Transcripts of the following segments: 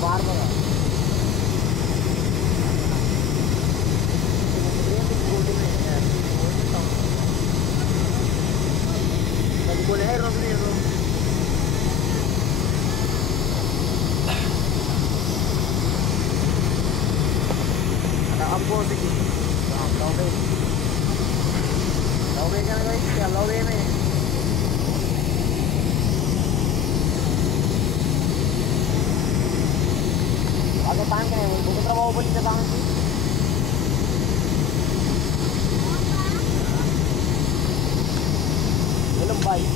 Bárbara. Bolero, mesmo. Ada ampun sikit. Lawe kan guys, ya lawe ni. Agak panjang ni, bukan terlalu boleh datang sih. Belum baik.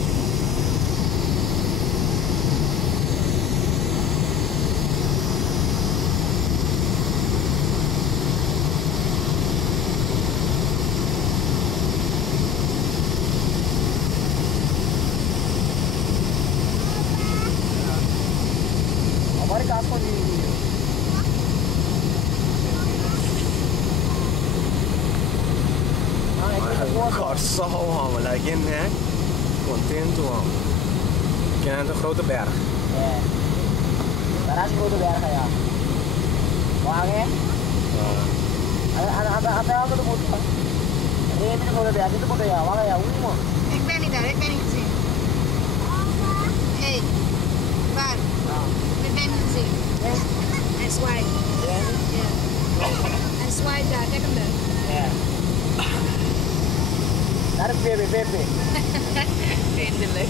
Hamaरे कास को नहीं हुई है। Korsa houden we lekker in, hè? Content hoor. Ken je de grote berg? Ja. Daar is een grote berg, ja. Waar hè? Ada de motor. Reden de grote berg, dit moet ja. Waar ja, hoe man? Ik ben niet daar, ik ben niet gezien. Hé, waar? Ik ben niet gezien. Hij zwaait. Ja. Hij zwaait daar, kijk hem daar. Ja. Daar is Pepe. Eindelijk.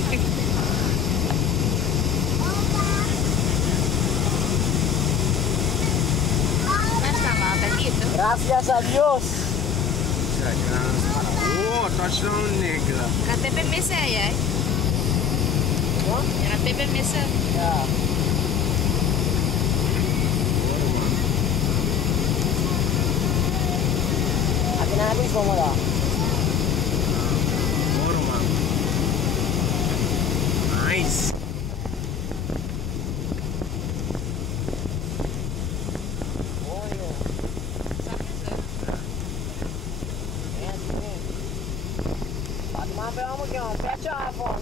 Waar staan we altijd hier, toch? Gracias a Dios. Oh, touchdown negla. Gaat Pepe missen, hè, jij? Wat? Je gaat Pepe missen. Ja. Akin na natin isang wala. Nice. Pet je avond.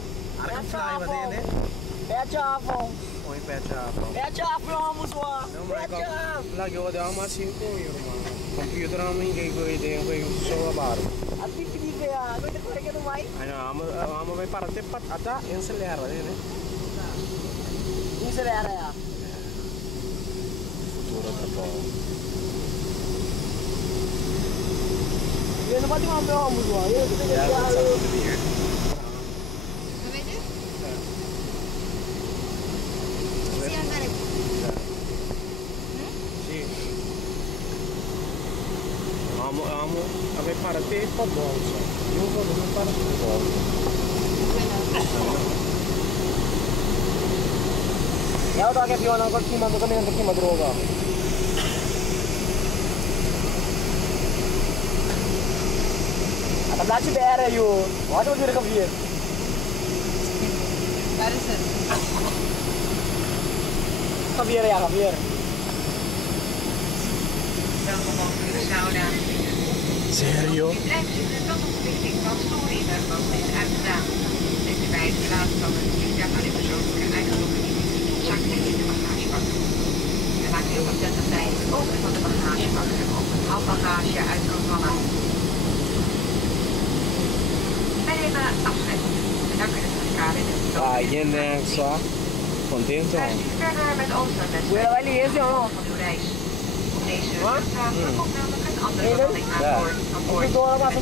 Pet je avond. Põe pé de avó. Pet je avond, moest wel. Não, mas Pet je avond. lá que eu vou dar uma 5 euro, mano. Computer não me ninguém que eu tenho que eu sou a barro. Ati pedi kaya, ano ito ko rin may? Ano, amo vai para tepat ata encelera, né? Ini selera ya. Futuro trabalho. Yan naman yung mga mo mo. Yan, Ja, dat is het hier. Wat weet je? Ik zie aan het werk. Sim. Amo vai para tepat bolsa. Eu vou para futebol. Ja, dan heb je wel een kwartier man, dan kan je een kwartier maar drogen. Ada belakang daerah yuk. Waduh dia rekam dia. Waar is het? Kavier ya, kavier. Welkom op Curacao, dames en heren. Serio? De treinverlichting van Stoorrijden is uitgedaan. Deze wijze verlaten van het vliegtuig aan de persoonlijke eigendom zak en in de bagagebak. We maken heel oplettend bij het openen van de bagagebak en op het handbagage uit kan vallen. Wij nemen afscheid. Bedanken voor de kade. Ah, geen só. Contento? Reist u verder met ons dan met Kuya Wali, yes yun. van uw reis. Op deze vluchthaven komt namelijk een andere Hey, bemanning aan Ja. boord. Ito na ba sa